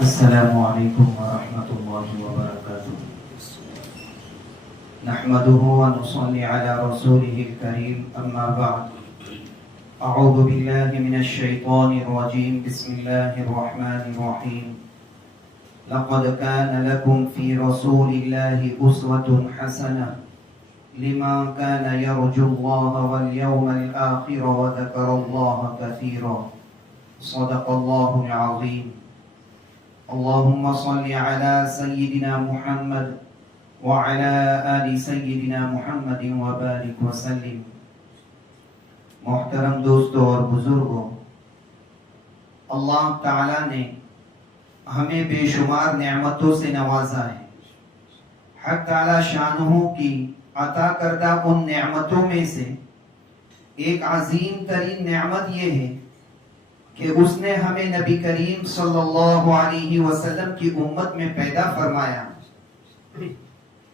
السلام علیکم ورحمۃ اللہ وبرکاتہ نحمده ونصلي على رسوله الكريم اما بعد اعوذ باللہ من الشیطان الرجیم بسم اللہ الرحمن الرحیم لقد كان لكم في رسول الله أسوة حسنة لمن كان يرجو الله واليوم الآخر وذكر الله كثيرا صدق الله العظيم اللهم صل على سيدنا محمد وعلى آل سيدنا محمد وبارك وسلم. محترم دوستوں اور بزرگوں، اللہ تعالیٰ نے ہمیں بے شمار نعمتوں سے نوازا ہے. حق تعالیٰ شانہ کی عطا کردہ ان نعمتوں میں سے ایک عظیم ترین نعمت یہ ہے کہ اس نے ہمیں نبی کریم صلی اللہ علیہ وسلم کی امت میں پیدا فرمایا.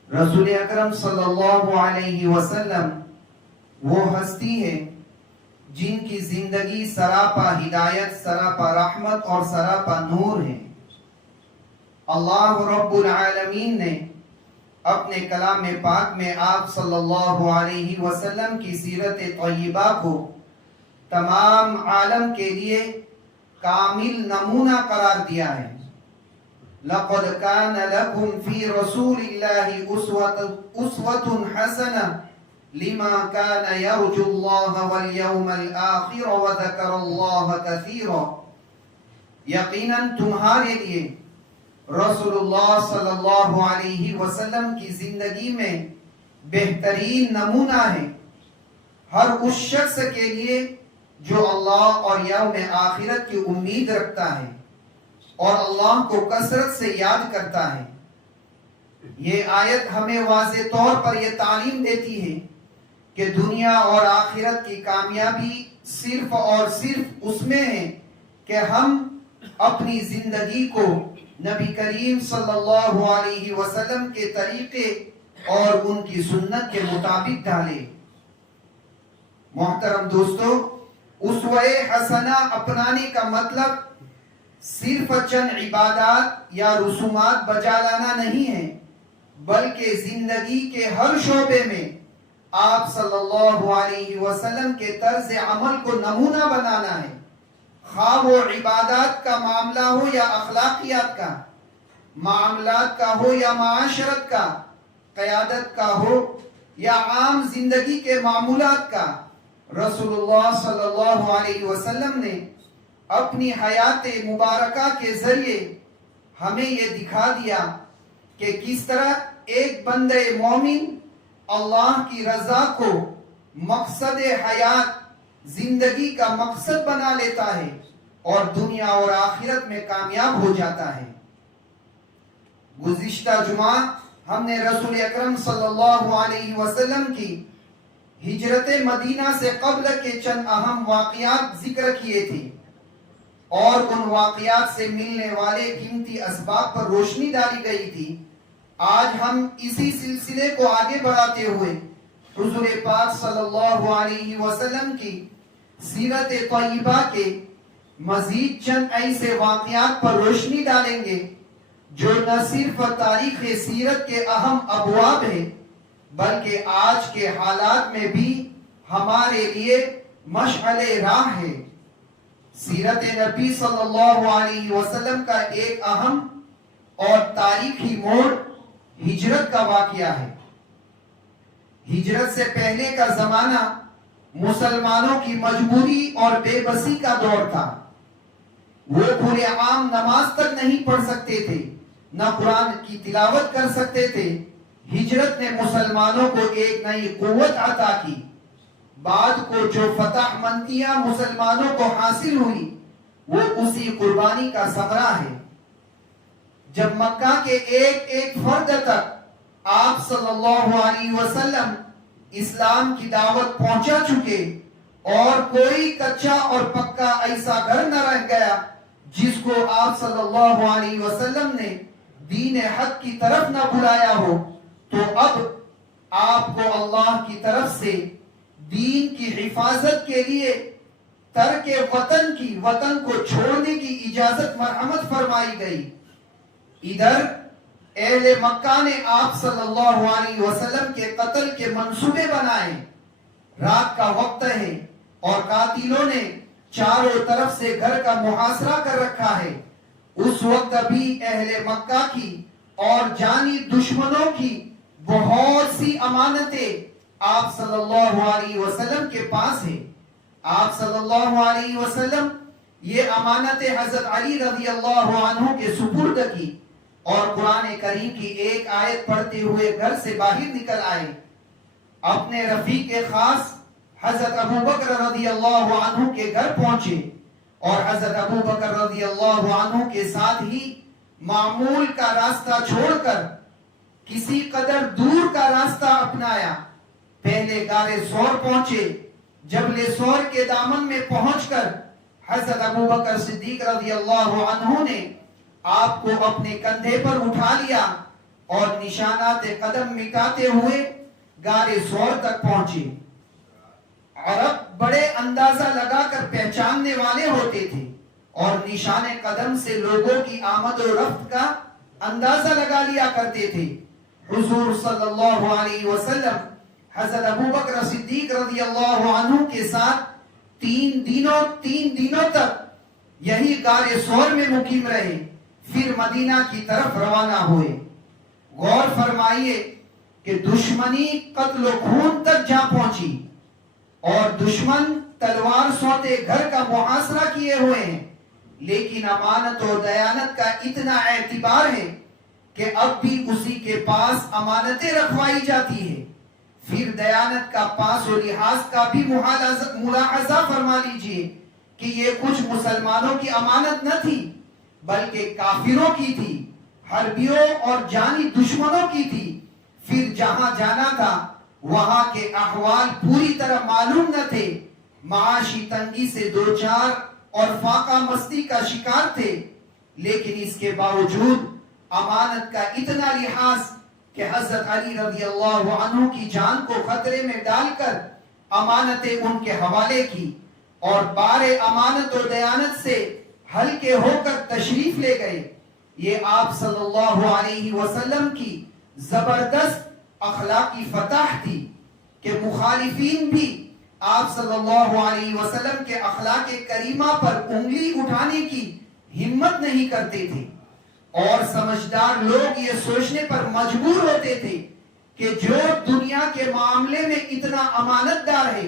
رسول اکرم صلی اللہ علیہ وسلم وہ ہستی ہے جن کی زندگی سراپا ہدایت، سراپا رحمت اور سراپا نور ہے. اللہ رب العالمین نے اپنے کلام پاک میں آپ صلی اللہ علیہ وسلم کی سیرت طیبہ کو تمام عالم کے لیے کامل نمونہ قرار دیا ہے. لقد كان لكم في رسول الله أسوة حسنة لمن كان يرجو الله واليوم الآخر وذكر الله كثيرا. یقیناً تمہارے لیے رسول اللہ صلی اللہ علیہ وسلم کی زندگی میں بہترین نمونہ ہے ہر اس شخص کے لیے جو اللہ اور یوم آخرت کی امید رکھتا ہے اور اللہ کو کثرت سے یاد کرتا ہے. یہ آیت ہمیں واضح طور پر یہ تعلیم دیتی ہے کہ دنیا اور آخرت کی کامیابی صرف اور صرف اس میں ہے کہ ہم اپنی زندگی کو نبی کریم صلی اللہ علیہ وسلم کے طریقے اور ان کی سنت کے مطابق ڈھالیں. محترم دوستو، اسوہ حسنہ اپنانے کا مطلب صرف چند عبادات یا رسومات بجا لانا نہیں ہے، بلکہ زندگی کے ہر شعبے میں آپ صلی اللہ علیہ وسلم کے طرز عمل کو نمونہ بنانا ہے. خواہ وہ عبادات کا معاملہ ہو یا اخلاقیات کا، معاملات کا ہو یا معاشرت کا، قیادت کا ہو یا عام زندگی کے معمولات کا. رسول اللہ صلی اللہ علیہ وسلم نے اپنی حیات مبارکہ کے ذریعے ہمیں یہ دکھا دیا کہ کس طرح ایک بندہ مومن اللہ کی رضا کو مقصد حیات، زندگی کا مقصد بنا لیتا ہے اور دنیا اور آخرت میں کامیاب ہو جاتا ہے. گزشتہ جمعہ ہم نے رسول اکرم صلی اللہ علیہ وسلم کی ہجرت مدینہ سے قبل کے چند اہم واقعات ذکر کیے تھے اور ان واقعات سے ملنے والے قیمتی اسباب پر روشنی ڈالی گئی تھی. آج ہم اسی سلسلے کو آگے بڑھاتے ہوئے حضور پاک صلی اللہ علیہ وسلم کی سیرت طیبہ کے مزید چند ایسے واقعات پر روشنی ڈالیں گے جو نہ صرف تاریخ سیرت کے اہم ابواب ہیں بلکہ آج کے حالات میں بھی ہمارے لیے مشعل راہ ہے. سیرت نبی صلی اللہ علیہ وسلم کا ایک اہم اور تاریخی موڑ ہجرت کا واقعہ ہے. ہجرت سے پہلے کا زمانہ مسلمانوں کی مجبوری اور بے بسی کا دور تھا. وہ کھلے عام نماز تک نہیں پڑھ سکتے تھے، نہ قرآن کی تلاوت کر سکتے تھے. ہجرت نے مسلمانوں کو ایک نئی قوت عطا کی. بعد کو جو فتح مندیاں مسلمانوں کو حاصل ہوئی وہ اسی قربانی کا ثمرہ ہے. جب مکہ کے ایک ایک فرد تک آپ صلی اللہ علیہ وسلم اسلام کی دعوت پہنچا چکے اور کوئی کچا اور پکا ایسا گھر نہ رہ گیا جس کو آپ صلی اللہ علیہ وسلم نے دین حق کی طرف نہ بلایا ہو، تو اب آپ کو اللہ کی طرف سے دین کی حفاظت کے لیے ترک وطن کی، وطن کو چھوڑنے کی اجازت مرحمت فرمائی گئی. ادھر اہل مکہ نے آپ صلی اللہ علیہ وسلم کے قتل کے منصوبے بنائے. رات کا وقت ہے اور قاتلوں نے چاروں طرف سے گھر کا محاصرہ کر رکھا ہے. اس وقت بھی اہل مکہ کی اور جانی دشمنوں کی بہت سی امانتیں آپ صلی اللہ علیہ وسلم کے پاس ہیں. آپ صلی اللہ علیہ وسلم یہ امانتیں حضرت علی رضی اللہ عنہ کے سپرد کی اور قرآن کریم کی ایک آیت پڑھتے ہوئے گھر سے باہر نکل آئے. اپنے رفیق خاص حضرت ابو بکر رضی اللہ عنہ کے گھر پہنچے اور حضرت ابو بکر رضی اللہ عنہ کے ساتھ ہی معمول کا راستہ چھوڑ کر کسی قدر دور کا راستہ اپنایا. پہلے غار ثور پہنچے. جبل ثور کے دامن میں پہنچ کر حضرت ابو بکر صدیق رضی اللہ عنہ نے آپ کو اپنے کندھے پر اٹھا لیا اور نشانات قدم مٹاتے ہوئے غار ثور تک پہنچے. عرب بڑے اندازہ لگا کر پہچاننے والے ہوتے تھے اور نشان قدم سے لوگوں کی آمد و رفت کا اندازہ لگا لیا کرتے تھے. حضور صلی اللہ علیہ وسلم حضرت ابو بکر صدیق رضی اللہ عنہ کے ساتھ تین دنوں تک یہی غار ثور میں مقیم رہے. پھر مدینہ کی طرف روانہ ہوئے. غور فرمائیے کہ دشمنی قتل و خون تک جا پہنچی اور دشمن تلوار سوتے گھر کا محاصرہ کیے ہوئے ہیں، لیکن امانت و دیانت کا اتنا اعتبار ہے کہ اب بھی اسی کے پاس امانتیں رکھوائی جاتی ہے. پھر دیانت کا پاس و لحاظ کا بھی ملاحظہ فرما لیجئے کہ یہ کچھ مسلمانوں کی امانت نہ تھی بلکہ کافروں کی تھی، حربیوں اور جانی دشمنوں کی تھی. پھر جہاں جانا تھا وہاں کے احوال پوری طرح معلوم نہ تھے. معاشی تنگی سے دوچار اور فاقہ مستی کا شکار تھے، لیکن اس کے باوجود امانت کا اتنا لحاظ کہ حضرت علی رضی اللہ عنہ کی جان کو خطرے میں ڈال کر امانتیں ان کے حوالے کی اور بار امانت و دیانت سے ہلکے ہو کر تشریف لے گئے. یہ آپ صلی اللہ علیہ وسلم کی زبردست اخلاقی فتح تھی کہ مخالفین بھی آپ صلی اللہ علیہ وسلم کے اخلاق کریمہ پر انگلی اٹھانے کی ہمت نہیں کرتے تھے اور سمجھدار لوگ یہ سوچنے پر مجبور ہوتے تھے کہ جو دنیا کے معاملے میں اتنا امانت دار ہے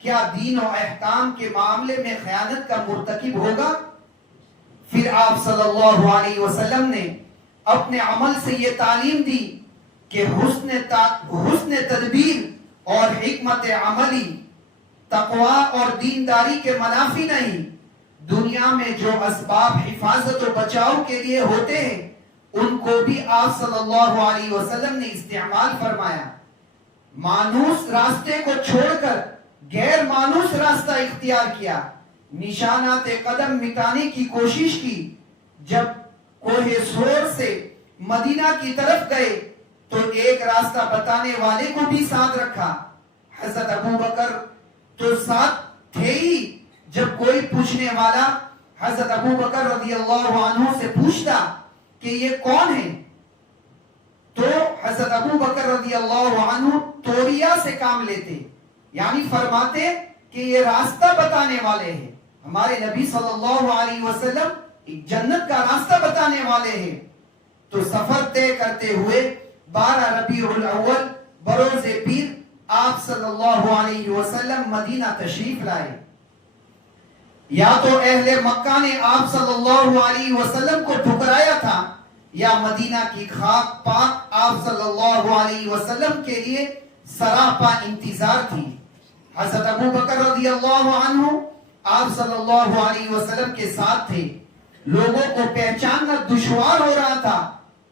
کیا دین و احکام کے معاملے میں خیانت کا مرتکب ہوگا. پھر آپ صلی اللہ علیہ وسلم نے اپنے عمل سے یہ تعلیم دی کہ حسن تدبیر اور حکمت عملی تقوی اور دینداری کے منافی نہیں. دنیا میں جو اسباب حفاظت و بچاؤ کے لیے ہوتے ہیں ان کو بھی آپ صلی اللہ علیہ وسلم نے استعمال فرمایا. مانوس راستے کو چھوڑ کر غیر مانوس راستہ اختیار کیا. نشانات قدم مٹانے کی کوشش کی. جب کوہ ثور سے مدینہ کی طرف گئے تو ایک راستہ بتانے والے کو بھی ساتھ رکھا. حضرت ابو بکر تو ساتھ تھے ہی. جب کوئی پوچھنے والا حضرت ابو بکر رضی اللہ عنہ سے پوچھتا کہ یہ کون ہے تو حضرت ابو بکر رضی اللہ عنہ توریا سے کام لیتے، یعنی فرماتے کہ یہ راستہ بتانے والے ہیں. ہمارے نبی صلی اللہ علیہ وسلم ایک جنت کا راستہ بتانے والے ہیں. تو سفر طے کرتے ہوئے 12 ربیع الاول بروز پیر آپ صلی اللہ علیہ وسلم مدینہ تشریف لائے. یا تو اہل مکہ نے آپ صلی اللہ علیہ وسلم کو ٹھکرایا تھا یا مدینہ کی خاک پاک آپ صلی اللہ علیہ وسلم کے لیے سراپا انتظار تھی. حضرت ابو بکر رضی اللہ عنہ آپ صلی اللہ علیہ وسلم کے ساتھ تھے. لوگوں کو پہچاننا دشوار ہو رہا تھا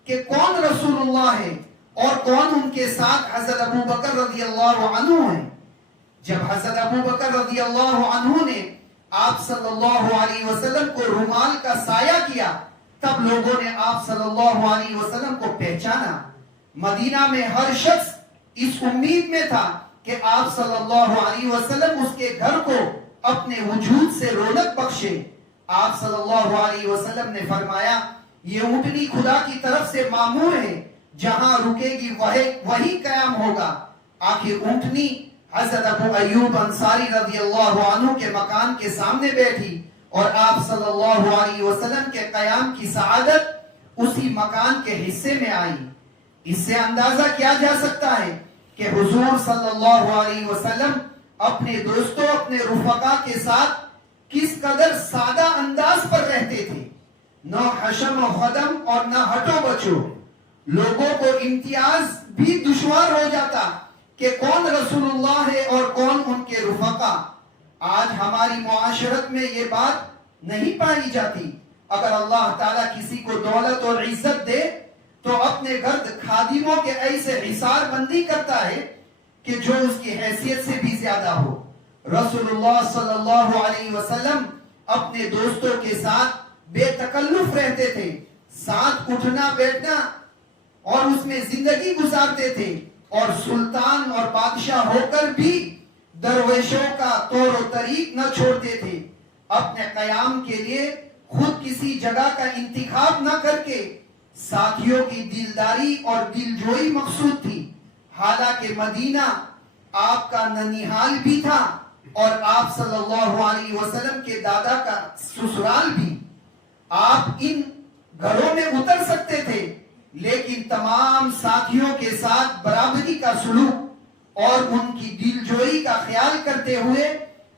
کہ کون رسول اللہ ہے اور کون ان کے ساتھ حضرت ابو بکر رضی اللہ عنہ ہیں. جب حضرت ابو بکر رضی اللہ عنہ نے آپ صلی اللہ علیہ وسلم کو رومال کا سایہ کیا تب لوگوں نے آپ صلی اللہ علیہ وسلم کو پہچانا. مدینہ میں ہر شخص اس امید میں تھا کہ آپ صلی اللہ علیہ وسلم اس کے گھر کو اپنے وجود سے رونق بخشے. آپ صلی اللہ علیہ وسلم نے فرمایا یہ اونٹنی خدا کی طرف سے مامور ہے, جہاں رکے گی وہی قیام ہوگا. آخر اونٹنی حضرت ابو ایوب انصاری رضی اللہ عنہ کے مکان کے سامنے بیٹھی اور آپ صلی اللہ علیہ وسلم کے قیام کی سعادت اسی مکان کے حصے میں آئی. اس سے اندازہ کیا جا سکتا ہے کہ حضور صلی اللہ علیہ وسلم اپنے دوستوں, اپنے رفقا کے ساتھ کس قدر سادہ انداز پر رہتے تھے. نہ حشم و خدم اور نہ ہٹو بچو. لوگوں کو امتیاز بھی دشوار ہو جاتا کہ کون رسول اللہ ہے اور کون ان کے رفقا. آج ہماری معاشرت میں یہ بات نہیں پائی جاتی. اگر اللہ تعالیٰ کسی کو دولت اور عزت دے تو اپنے گرد خادموں کے ایسے حصار بندی کرتا ہے کہ جو اس کی حیثیت سے بھی زیادہ ہو. رسول اللہ صلی اللہ علیہ وسلم اپنے دوستوں کے ساتھ بے تکلف رہتے تھے, ساتھ اٹھنا بیٹھنا اور اس میں زندگی گزارتے تھے, اور سلطان اور بادشاہ ہو کر بھی درویشوں کا طور و طریق نہ چھوڑتے تھے. اپنے قیام کے لیے خود کسی جگہ کا انتخاب نہ کر کے ساتھیوں کی دلداری اور دلجوئی مقصود تھی. حالانکہ مدینہ آپ کا ننیحال بھی تھا اور آپ صلی اللہ علیہ وسلم کے دادا کا سسرال بھی. آپ ان گھروں میں اتر سکتے تھے, لیکن تمام ساتھیوں کے ساتھ برابری کا سلوک اور ان کی دلجوئی کا خیال کرتے ہوئے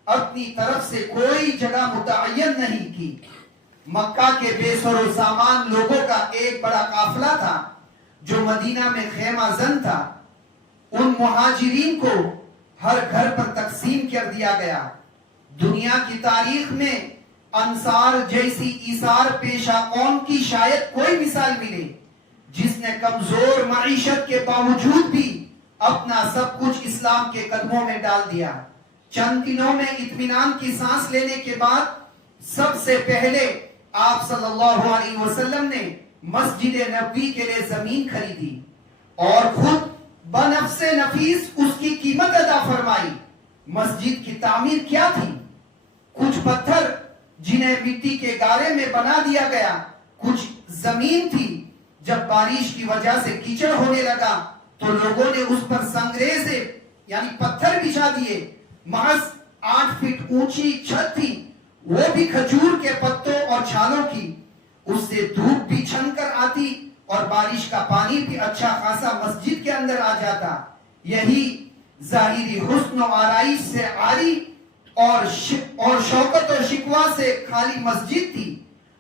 اپنی طرف سے کوئی جگہ متعین نہیں کی. مکہ کے بے سر و سامان لوگوں کا ایک بڑا قافلہ تھا جو مدینہ میں خیمہ زن تھا. ان مہاجرین کو ہر گھر پر تقسیم کر دیا گیا. دنیا کی تاریخ میں انصار جیسی ایثار پیشہ قوم کی شاید کوئی مثال ملے جس نے کمزور معیشت کے باوجود بھی اپنا سب کچھ اسلام کے قدموں میں ڈال دیا. چند دنوں میں اطمینان کی سانس لینے کے بعد سب سے پہلے آپ صلی اللہ علیہ وسلم نے مسجد نبوی کے لیے زمین خریدی اور خود بنفس نفیس اس کی قیمت ادا فرمائی. مسجد کی تعمیر کیا تھی؟ کچھ پتھر جنہیں مٹی کے گارے میں بنا دیا گیا, کچھ زمین تھی. جب بارش کی وجہ سے کیچڑ ہونے لگا تو لوگوں نے اس پر سنگریزے یعنی پتھر بچھا دیے. محض 8 فٹ اونچی چھت تھی, وہ بھی کھجور کے پتوں اور چھالوں کی. اس سے دھوپ بھی چھن کر آتی اور بارش کا پانی بھی اچھا خاصا مسجد کے اندر آ جاتا. یہی ظاہری حسن و آرائش سے عاری اور شوکت و شکوہ سے خالی مسجد تھی,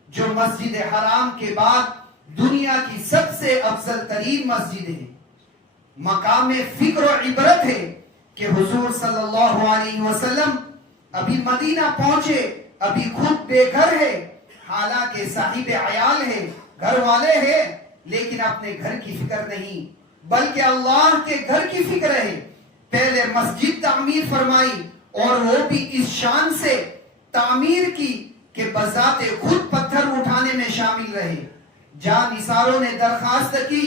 جو مسجد حرام کے بعد دنیا کی سب سے افضل ترین مسجد ہے. مقام فکر و عبرت ہے کہ حضور صلی اللہ علیہ وسلم ابھی مدینہ پہنچے, ابھی خود بے گھر ہے, حالانکہ صاحب عیال ہے, گھر والے ہیں, لیکن اپنے گھر کی فکر نہیں بلکہ اللہ کے گھر کی فکر ہے. پہلے مسجد تعمیر فرمائی اور وہ بھی اس شان سے تعمیر کی کہ بذات خود پتھر اٹھانے میں شامل رہے. جان نثاروں نے درخواست کی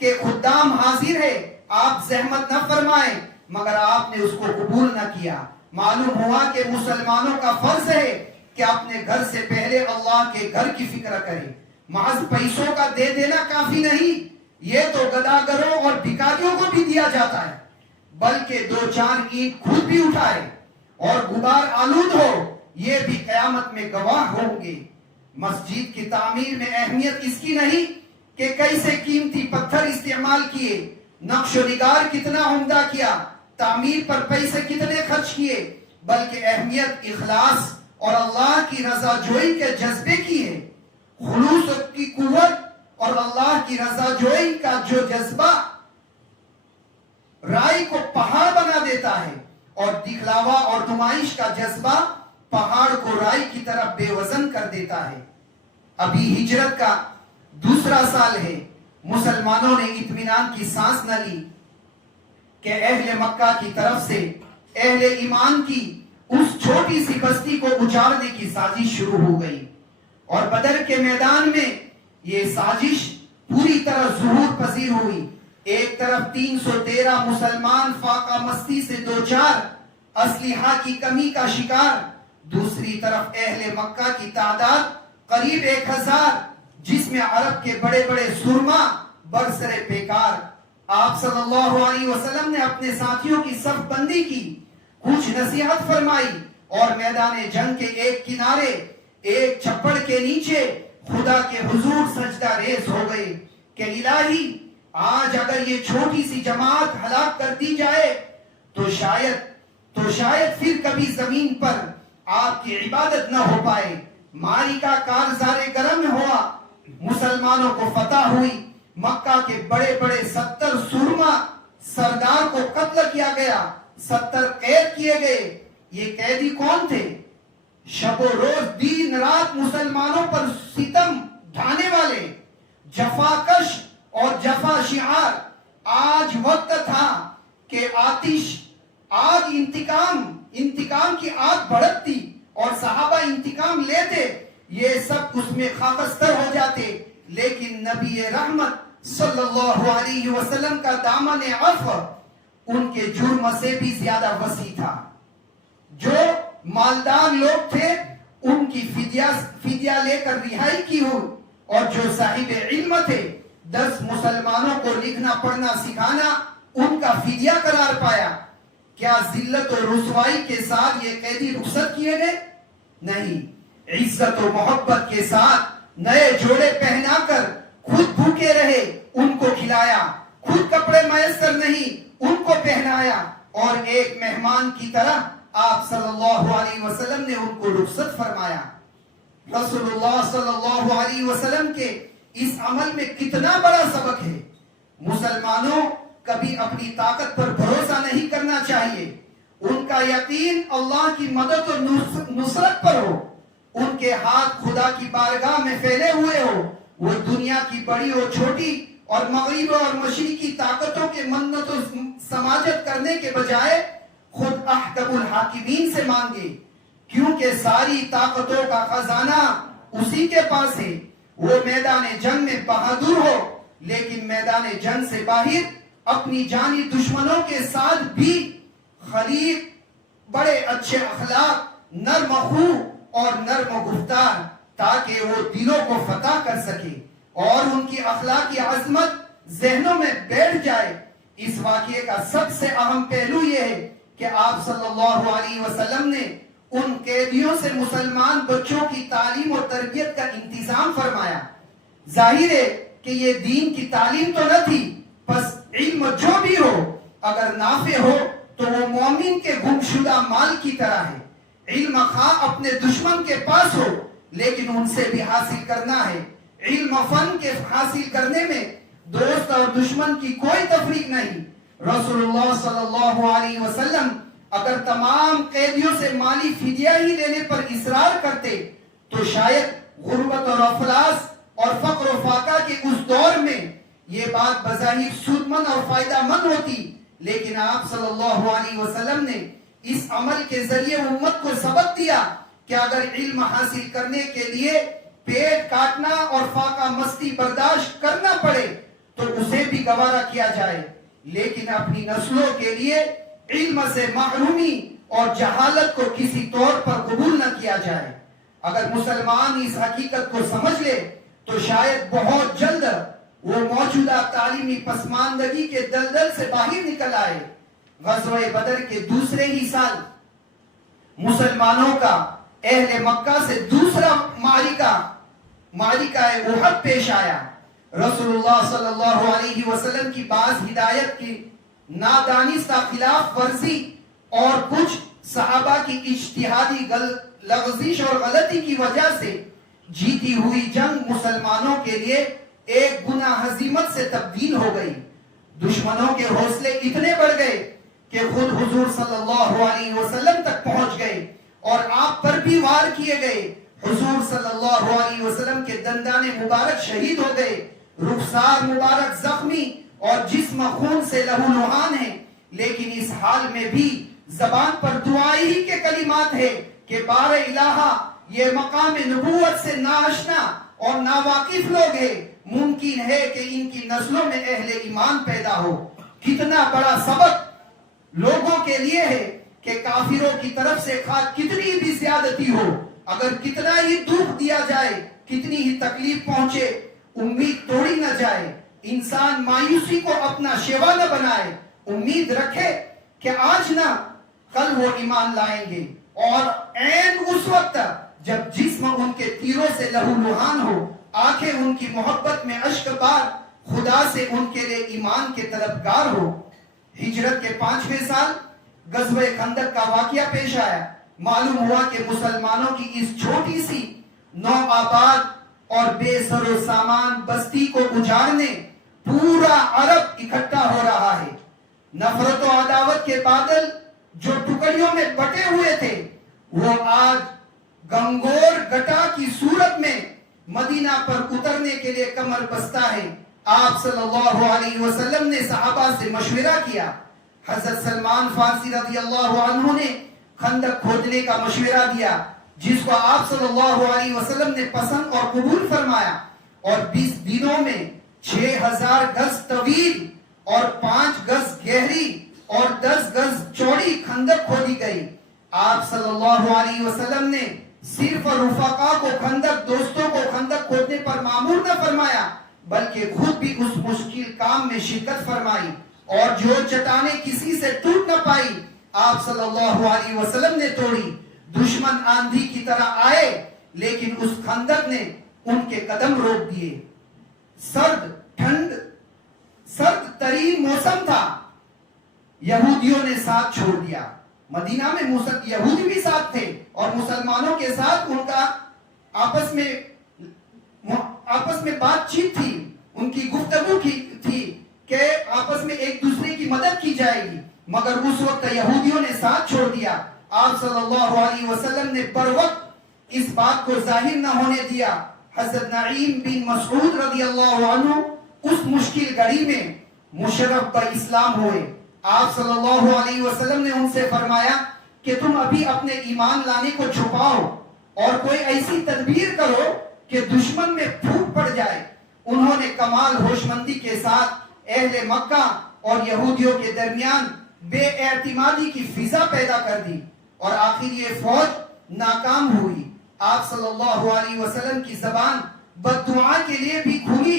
کہ خدام حاضر ہے, آپ زحمت نہ فرمائیں, مگر آپ نے اس کو قبول نہ کیا. معلوم ہوا کہ مسلمانوں کا فرض ہے کہ اپنے گھر سے پہلے اللہ کے گھر کی فکر کرے. محض پیسوں کا دے دینا کافی نہیں, یہ تو گداگروں اور بھکاریوں کو بھی دیا جاتا ہے, بلکہ 2-4 اینٹ خود بھی اٹھائے اور غبار آلود ہو, یہ بھی قیامت میں گواہ ہوں گے. مسجد کی تعمیر میں اہمیت اس کی نہیں کہ کیسے قیمتی پتھر استعمال کیے, نقش و نگار کتنا عمدہ کیا, تعمیر پر پیسے کتنے خرچ کیے, بلکہ اہمیت اخلاص اور اللہ کی رضا جوئی کے جذبے کی ہے. خلوص کی قوت اور اللہ کی رضا جوئی کا جو جذبہ رائی کو پہاڑ بنا دیتا ہے, اور دکھلاوا اور نمائش کا جذبہ پہاڑ کو رائی کی طرف بے وزن کر دیتا ہے. ابھی ہجرت کا دوسرا سال ہے, مسلمانوں نے اطمینان کی سانس نہ لی کہ اہل مکہ کی طرف سے اہل ایمان کی اس چھوٹی سی بستی کو اجاڑنے کی سازش شروع ہو گئی. اور بدر کے میدان میں یہ سازش پوری طرح ظہور پذیر ہوئی. ایک طرف 313 مسلمان فاقہ مستی سے دوچار, اسلحہ کی کمی کا شکار، دوسری طرف اہل مکہ کی تعداد قریب 1000، جس میں عرب کے بڑے بڑے سرما برسر پیکار۔ آپ صلی اللہ علیہ وسلم نے اپنے ساتھیوں کی صف بندی کی، کچھ نصیحت فرمائی اور میدان جنگ کے ایک کنارے ایک چھپڑ کے نیچے خدا کے حضور سجدہ ریز ہو گئے کہ الہی آج اگر یہ چھوٹی سی جماعت ہلاک کر دی جائے تو شاید پھر کبھی زمین پر آپ کی عبادت نہ ہو پائے۔ معرکہ کارزار گرم ہوا، مسلمانوں کو فتح ہوئی، مکہ کے بڑے بڑے 70 سورما سردار کو قتل کیا گیا، 70 قید کیے گئے۔ یہ قیدی کون تھے؟ شب و روز دن رات مسلمانوں پر ستم ڈھانے والے، جفا کش اور جفا شعار۔ آج وقت تھا کہ آگ انتقام کی آگ بھڑکتی اور صحابہ انتقام لیتے، یہ سب اس میں خاکستر ہو جاتے، لیکن نبی رحمت صلی اللہ علیہ وسلم کا دامن عفو ان کے جرم سے بھی زیادہ وسیع تھا۔ جو مالدار لوگ تھے ان کی فدیہ لے کر رہائی کی ہو، اور جو صاحب علم تھے 10 مسلمانوں کو لکھنا پڑھنا سکھانا ان کا فدیہ قرار پایا۔ کیا ذلت و رسوائی کے ساتھ یہ قیدی رخصت کیے گئے؟ نہیں، عزت و محبت کے ساتھ نئے جوڑے پہنا کر خود بھوکے رہے، ان کو کھلایا، خود کپڑے میسر نہیں ان کو پہنایا، اور ایک مہمان کی طرح آپ صلی اللہ علیہ وسلم نے ان کو رخصت فرمایا۔ رسول اللہ صلی اللہ علیہ وسلم کے اس عمل میں کتنا بڑا سبق ہے۔ مسلمانوں کبھی اپنی طاقت پر بھروسہ نہیں کرنا چاہیے، ان کا یقین اللہ کی مدد اور نصرت پر ہو، ان کے ہاتھ خدا کی بارگاہ میں پھیلے ہوئے ہو، وہ دنیا کی بڑی اور چھوٹی اور مغرب اور مشرقی طاقتوں کے منت و سماجت کرنے کے بجائے خود احکم الحاکمین سے مانگے، کیونکہ ساری طاقتوں کا خزانہ اسی کے پاس ہے۔ وہ میدان جنگ میں بہادر ہو، لیکن میدان جنگ سے باہر اپنی جانی دشمنوں کے ساتھ بھی خلیق، بڑے اچھے اخلاق، نرم خو اور نرم گفتار، تاکہ وہ دلوں کو فتح کر سکے اور ان کی اخلاقی عظمت ذہنوں میں بیٹھ جائے۔ اس واقعے کا سب سے اہم پہلو یہ ہے کہ آپ صلی اللہ علیہ وسلم نے ان قیدیوں سے مسلمان بچوں کی تعلیم اور تربیت کا انتظام فرمایا۔ ظاہر ہے کہ یہ دین کی تعلیم تو نہ تھی، بس علم جو بھی ہو اگر نافع ہو تو وہ مومن کے گمشدہ مال کی طرح ہے۔ علم خواہ اپنے دشمن کے پاس ہو لیکن ان سے بھی حاصل کرنا ہے۔ علم فن کے حاصل کرنے میں دوست اور دشمن کی کوئی تفریق نہیں۔ رسول اللہ صلی اللہ علیہ وسلم اگر تمام قیدیوں سے مالی فدیہ ہی لینے پر اصرار کرتے تو شاید غربت اور افلاس اور فقر و فاقہ کے اس دور میں یہ بات بظاہر سودمند اور فائدہ مند ہوتی، لیکن آپ صلی اللہ علیہ وسلم نے اس عمل کے ذریعے امت کو سبق دیا کہ اگر علم حاصل کرنے کے لیے پیٹ کاٹنا اور فاقہ مستی برداشت کرنا پڑے تو اسے بھی گوارا کیا جائے، لیکن اپنی نسلوں کے لیے علم سے محرومی اور جہالت کو کسی طور پر قبول نہ کیا جائے۔ اگر مسلمان اس حقیقت کو سمجھ لے تو شاید بہت جلد وہ موجودہ تعلیمی پسماندگی کے دلدل سے باہر نکل آئے۔ غزوہ بدر کے دوسرے ہی سال مسلمانوں کا اہل مکہ سے دوسرا معرکہ احد پیش آیا۔ رسول اللہ صلی اللہ علیہ وسلم کی بعض ہدایت کی نادانستہ خلاف ورزی اور کچھ صحابہ کی اجتہادی لغزش اور غلطی کی وجہ سے جیتی ہوئی جنگ مسلمانوں کے لیے ایک گناہ ہزیمت سے تبدیل ہو گئی۔ دشمنوں کے حوصلے اتنے بڑھ گئے کہ خود حضور صلی اللہ علیہ وسلم تک پہنچ گئے اور آپ پر بھی وار کیے گئے۔ حضور صلی اللہ علیہ وسلم کے دندان مبارک شہید ہو گئے، رخسار مبارک زخمی اور جسم خون سے لہو لہان ہے، لیکن اس حال میں بھی زبان پر دعائی ہی کے کلمات ہے کہ بار الہا یہ مقام نبوت سے ناآشنا اور ناواقف لوگ ہیں، ممکن ہے کہ ان کی نسلوں میں اہل ایمان پیدا ہو۔ کتنا بڑا سبق لوگوں کے لیے ہے کہ کہ کافروں کی طرف سے کتنی بھی زیادتی ہو، اگر کتنا ہی دکھ دیا جائے، کتنی ہی تکلیف پہنچے، امید توڑی نہ جائے، انسان مایوسی کو اپنا شیوا نہ بنائے، امید رکھے کہ آج نہ کل وہ ایمان لائیں گے، اور عین اس وقت جب جسم ان کے تیروں سے لہو لہان ہو، آنکھیں ان کی محبت میں اشک بار، خدا سے ان کے لیے ایمان کے طلبگار ہو۔ ہجرت کے 5ویں سال غزوہ خندق کا واقعہ پیش آیا۔ معلوم ہوا کہ مسلمانوں کی اس چھوٹی سی نو آباد اور بے سر و سامان بستی کو اجاڑنے پورا عرب اکٹھا ہو رہا ہے۔ نفرت و عداوت کے بادل جو ٹکڑیوں میں بٹے ہوئے تھے، وہ آج گنگور گٹا کی صورت میں مدینہ پر اترنے کے لیے کمر بستہ ہے۔ آپ صلی اللہ علیہ وسلم نے صحابہ سے مشورہ کیا۔ حضرت سلمان فارسی رضی اللہ عنہ نے خندق کھودنے کا مشورہ دیا، جس کو آپ صلی اللہ علیہ وسلم نے پسند اور قبول فرمایا، اور 20 دنوں میں 6000 گز طویل اور 5 گز گہری اور 10 گز چوڑی خندق کھودی گئی۔ آپ صلی اللہ علیہ وسلم نے صرف رفقا کو خندق، دوستوں کو خندق کھودنے پر مامور نہ فرمایا، بلکہ خود بھی اس مشکل کام میں شرکت فرمائی، اور جو چٹانیں کسی سے ٹوٹ نہ پائی، آپ صلی اللہ علیہ وسلم نے توڑی۔ دشمن آندھی کی طرح آئے، لیکن اس خندق نے ان کے قدم روک دیے۔ سرد ترین موسم تھا، یہودیوں نے ساتھ چھوڑ دیا۔ مدینہ میں یہودی بھی ساتھ تھے، اور مسلمانوں کے ساتھ ان کا آپس میں بات چیت تھی، ان کی گفتگو تھی کہ آپس میں ایک دوسرے کی مدد کی جائے گی، مگر اس وقت یہودیوں نے ساتھ چھوڑ دیا۔ آپ صلی اللہ علیہ وسلم نے بر وقت اس بات کو ظاہر نہ ہونے دیا۔ حضرت نعیم بن مسعود رضی اللہ عنہ اس مشکل گھڑی میں مشرف اسلام ہوئے۔ آپ صلی اللہ علیہ وسلم نے ان سے فرمایا کہ تم ابھی اپنے ایمان لانے کو چھپاؤ اور کوئی ایسی تدبیر کرو کہ دشمن میں پھوٹ پڑ جائے۔ انہوں نے کمال ہوشمندی کے ساتھ اہل مکہ اور یہودیوں کے درمیان بے اعتمادی کی فضا پیدا کر دی، اور آخر یہ فوج ناکام ہوئی۔ آپ صلی اللہ علیہ وسلم کی زبان بددعا کے لیے بھی کھلی۔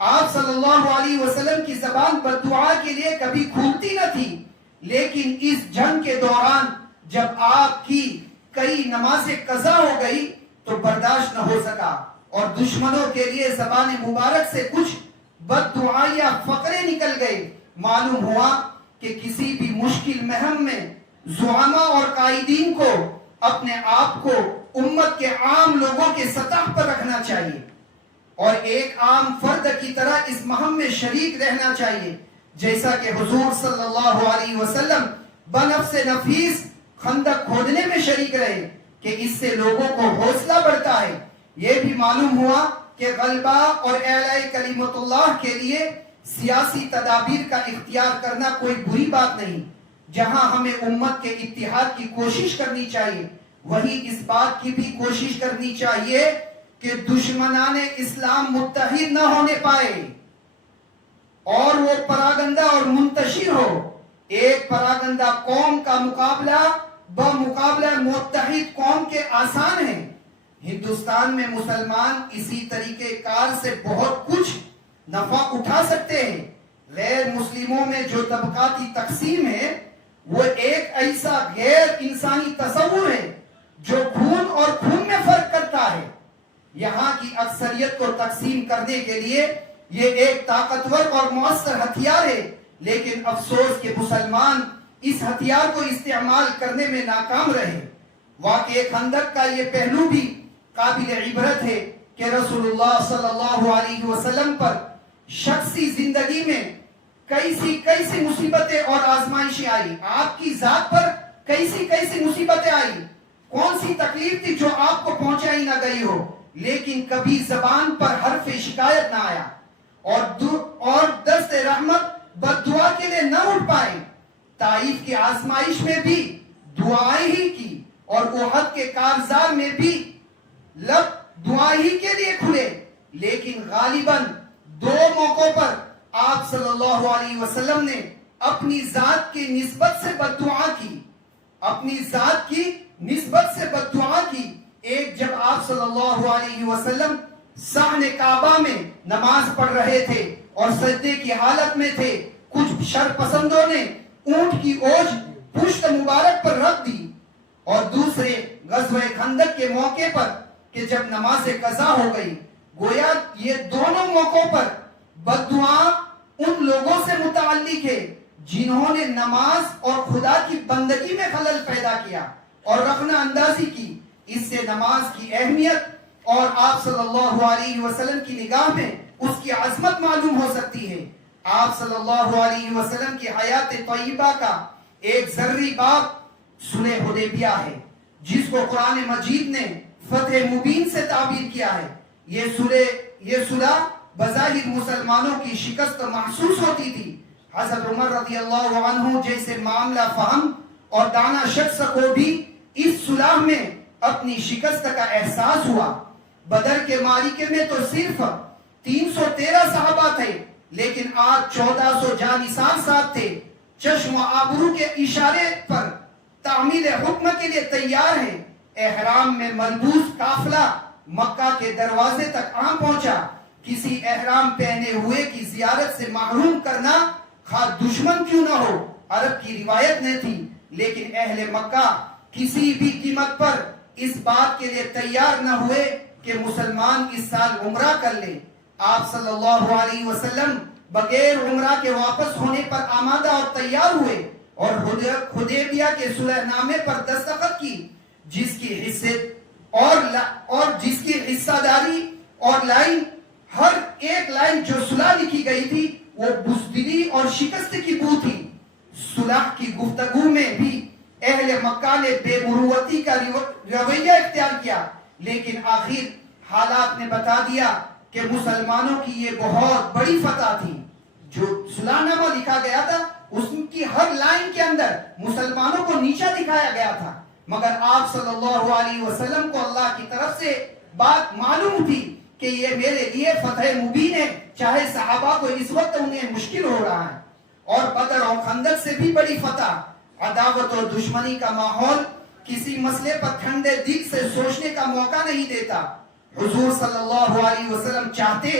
آپ صلی اللہ علیہ وسلم کی زبان بددعا کے لیے کبھی کھلتی نہ تھی، لیکن اس جنگ کے دوران جب آپ کی کئی نمازیں قضا ہو گئی تو برداشت نہ ہو سکا، اور دشمنوں کے لیے زبان مبارک سے کچھ بددعائیہ فقرے نکل گئے۔ معلوم ہوا کہ کسی بھی مشکل مہم میں زعماء اور قائدین کو اپنے آپ کو امت کے عام لوگوں کے سطح پر رکھنا چاہیے، اور ایک عام فرد کی طرح اس مہم میں شریک رہنا چاہیے، جیسا کہ حضور صلی اللہ علیہ وسلم بنفس نفیس خندق کھودنے میں شریک رہے، کہ اس سے لوگوں کو حوصلہ بڑھتا ہے۔ یہ بھی معلوم ہوا کہ غلبہ اور اعلاء کلمت اللہ کے لیے سیاسی تدابیر کا اختیار کرنا کوئی بری بات نہیں۔ جہاں ہمیں امت کے اتحاد کی کوشش کرنی چاہیے، وہی اس بات کی بھی کوشش کرنی چاہیے کہ دشمنان اسلام متحد نہ ہونے پائے اور وہ پراگندہ اور منتشر ہو۔ ایک پراگندہ قوم کا مقابلہ بمقابلہ متحد قوم کے آسان ہے۔ ہندوستان میں مسلمان اسی طریقے کار سے بہت کچھ نفع اٹھا سکتے ہیں۔ غیر مسلموں میں جو طبقاتی تقسیم ہے، وہ ایک ایسا غیر انسانی تصور ہے جو خون اور خون میں فرق کرتا ہے۔ یہاں کی اکثریت کو تقسیم کرنے کے لیے یہ ایک طاقتور اور مؤثر ہتھیار ہے، لیکن افسوس کہ مسلمان اس ہتھیار کو استعمال کرنے میں ناکام رہے۔ واقعہ خندق کا یہ پہلو بھی قابل عبرت ہے کہ رسول اللہ صلی اللہ علیہ وسلم پر شخصی زندگی میں کیسی مصیبتیں اور آزمائشیں آئی، آپ کی ذات پر کیسی مصیبتیں آئی، کون سی تکلیف تھی جو آپ کو پہنچائی نہ گئی ہو، لیکن کبھی زبان پر حرف شکایت نہ آیا، اور دست رحمت بددعا کے لیے نہ اٹھ پائے۔ طائف کی آزمائش میں بھی دعائیں ہی کی، اور احد کے کارزار میں بھی لب دعا ہی کے لیے کھلے، لیکن غالباً 2 موقعوں پر آپ صلی اللہ علیہ وسلم نے اپنی ذات کی نسبت سے بد دعا کی، اپنی ذات کی نسبت سے بد دعا کی۔ ایک جب آپ صلی اللہ علیہ وسلم صحن کعبہ میں نماز پڑھ رہے تھے اور سجدے کی حالت میں تھے، کچھ شر پسندوں نے اونٹ کی اوج پشت مبارک پر رکھ دی، اور دوسرے غزوہ خندق کے موقع پر کہ جب نماز قضا ہو گئی، گویا یہ دونوں موقعوں پر بد دعا ان لوگوں سے متعلق ہے جنہوں نے نماز اور خدا کی بندگی میں خلل پیدا کیا اور رخنہ اندازی کی۔ اس سے نماز کی اہمیت اور آپ صلی اللہ علیہ وسلم کی نگاہ میں اس کی عظمت معلوم ہو سکتی ہے۔ آپ صلی اللہ علیہ وسلم کی حیات طیبہ کا ایک ذری باب صلح حدیبیہ ہے، جس کو قرآن مجید نے فتح مبین سے تعبیر کیا ہے۔ یہ صلح بظاہر مسلمانوں کی شکست محسوس ہوتی تھی۔ حضرت عمر رضی اللہ عنہ جیسے معاملہ فہم اور دانا شخص کو بھی اس صلح میں اپنی شکست کا احساس ہوا۔ بدر کے معرکے میں تو صرف 313 صحابہ تھے، لیکن آج 1400 جانثار ساتھ تھے، چشم و آبرو کے اشارے پر تعمیل حکم کے لیے تیار ہیں۔ احرام میں ملبوس قافلہ مکہ کے دروازے تک آ پہنچا۔ کسی احرام پہنے ہوئے کی زیارت سے محروم کرنا خواہ دشمن کیوں نہ ہو عرب کی روایت نہ تھی، لیکن اہل مکہ کسی بھی قیمت پر اس بات کے لیے تیار نہ ہوئے کہ مسلمان اس سال عمرہ کر لے۔ آپ صلی اللہ علیہ وسلم بغیر عمرہ کے واپس ہونے پر آمادہ اور تیار ہوئے اور حدیبیہ کے صلح نامے پر دستخط کی، جس کی حصہ داری اور لائن، ہر ایک لائن جو صلح لکھی گئی تھی وہ بزدلی اور شکست کی بو تھی۔ صلح کی گفتگو میں بھی اہل مکہ نے بے مروتی کا رویہ اختیار کیا، لیکن آخر حالات نے بتا دیا کہ مسلمانوں کی یہ بہت بڑی فتح تھی۔ جو صلح نامہ لکھا گیا تھا اس کی ہر لائن کے اندر مسلمانوں کو نیچا دکھایا گیا تھا، مگر آپ صلی اللہ علیہ وسلم کو اللہ کی طرف سے بات معلوم تھی کہ یہ میرے لیے فتح مبین ہے، چاہے صحابہ کو اس وقت انہیں مشکل ہو رہا ہے۔ اور بدر اور خندق سے بھی بڑی فتح، عداوت اور دشمنی کا ماحول کسی مسئلے پر ٹھنڈے دل سے سوچنے کا موقع نہیں دیتا۔ حضور صلی اللہ علیہ وسلم چاہتے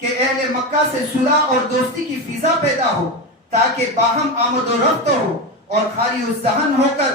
کہ اہل مکہ سے صلح اور دوستی کی فضا پیدا ہو، تاکہ باہم آمد و رفت ہو اور خالی الذہن ہو کر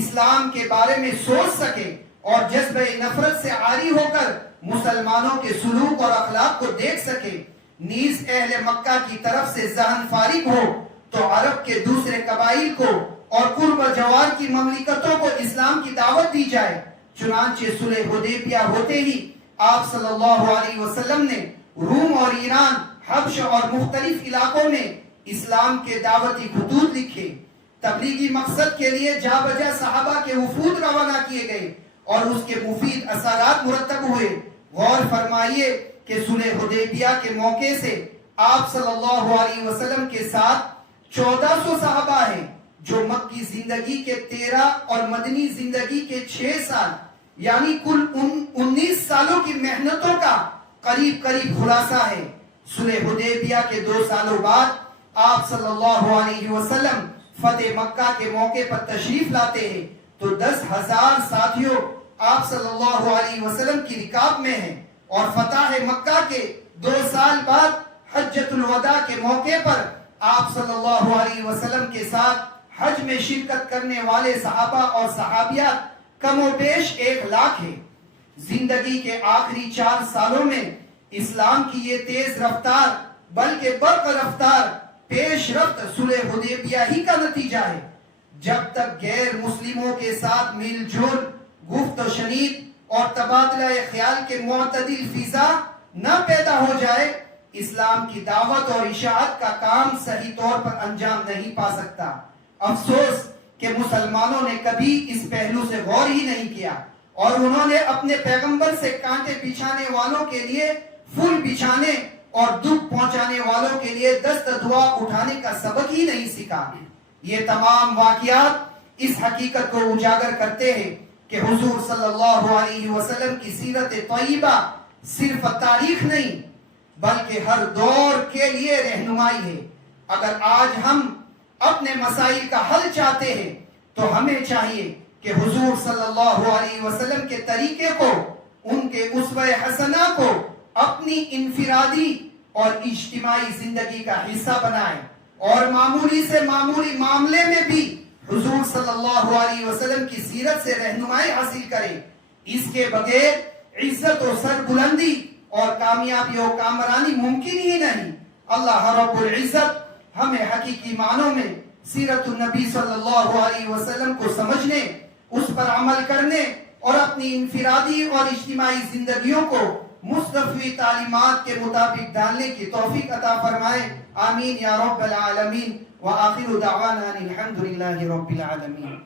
اسلام کے بارے میں سوچ سکے اور جذبہ نفرت سے عاری ہو کر مسلمانوں کے سلوک اور اخلاق کو دیکھ سکے۔ نیز اہل مکہ کی طرف سے ذہن فارغ ہو تو عرب کے دوسرے قبائل کو اور قرب و جوار کی مملکتوں کو اسلام کی دعوت دی جائے۔ چنانچہ صلح حدیبیہ ہوتے ہی آپ صلی اللہ علیہ وسلم نے روم اور ایران، حبش اور مختلف علاقوں میں اسلام کے دعوتی خطوط لکھے۔ تبلیغی مقصد کے لیے جا بجا صحابہ کے وفود روانہ کیے گئے اور اس کے مفید اثرات مرتب ہوئے۔ غور فرمائیے کہ صلح حدیبیہ کے موقع سے آپ صلی اللہ علیہ وسلم کے ساتھ 1400 صحابہ ہیں، جو مکی زندگی کے 13 اور مدنی زندگی کے 6 سال یعنی کل 19 سالوں کی محنتوں کا قریب خلاصہ ہے۔ صلح حدیبیہ کے 2 سالوں بعد آپ صلی اللہ علیہ وسلم فتح مکہ کے موقع پر تشریف لاتے ہیں تو 10,000 ساتھیوں آپ صلی اللہ علیہ وسلم کی رکاب میں ہیں، اور فتح مکہ کے 2 سال بعد حجۃ الوداع کے موقع پر آپ صلی اللہ علیہ وسلم کے ساتھ حج میں شرکت کرنے والے صحابہ اور صحابیات کم و بیش 1 لاکھ ہے۔ زندگی کے آخری 4 سالوں میں اسلام کی یہ تیز رفتار بلکہ برق رفتار پیش رفت صلح حدیبیہ ہی کا نتیجہ ہے۔ جب تک غیر مسلموں کے ساتھ مل جل، گفت و شنید اور تبادلہ خیال کے معتدل فضا نہ پیدا ہو جائے، اسلام کی دعوت اور اشاعت کا کام صحیح طور پر انجام نہیں پا سکتا۔ افسوس کہ مسلمانوں نے کبھی اس پہلو سے غور ہی نہیں کیا، اور انہوں نے اپنے پیغمبر سے کانٹے بچھانے والوں کے لیے پھول بچھانے اور دکھ پہنچانے والوں کے لیے دست دعا اٹھانے کا سبق ہی نہیں سیکھا۔ یہ تمام واقعات اس حقیقت کو اجاگر کرتے ہیں کہ حضور صلی اللہ علیہ وسلم کی سیرت طیبہ صرف تاریخ نہیں بلکہ ہر دور کے لیے رہنمائی ہے۔ اگر آج ہم اپنے مسائل کا حل چاہتے ہیں تو ہمیں چاہیے کہ حضور صلی اللہ علیہ وسلم کے طریقے کو، ان کے اسوہ حسنہ کو اپنی انفرادی اور اجتماعی زندگی کا حصہ بنائیں، اور معمولی سے معمولی معاملے میں بھی حضور صلی اللہ علیہ وسلم کی سیرت سے رہنمائی حاصل کریں۔ اس کے بغیر عزت و سربلندی اور کامیابی و کامرانی ممکن ہی نہیں۔ اللہ رب العزت ہمیں حقیقی معنوں میں سیرت النبی صلی اللہ علیہ وسلم کو سمجھنے، اس پر عمل کرنے اور اپنی انفرادی اور اجتماعی زندگیوں کو مصطفی تعلیمات کے مطابق ڈالنے کی توفیق عطا فرمائے۔ آمین یا رب العالمین، وآخر دعوانا الحمد للہ رب العالمین۔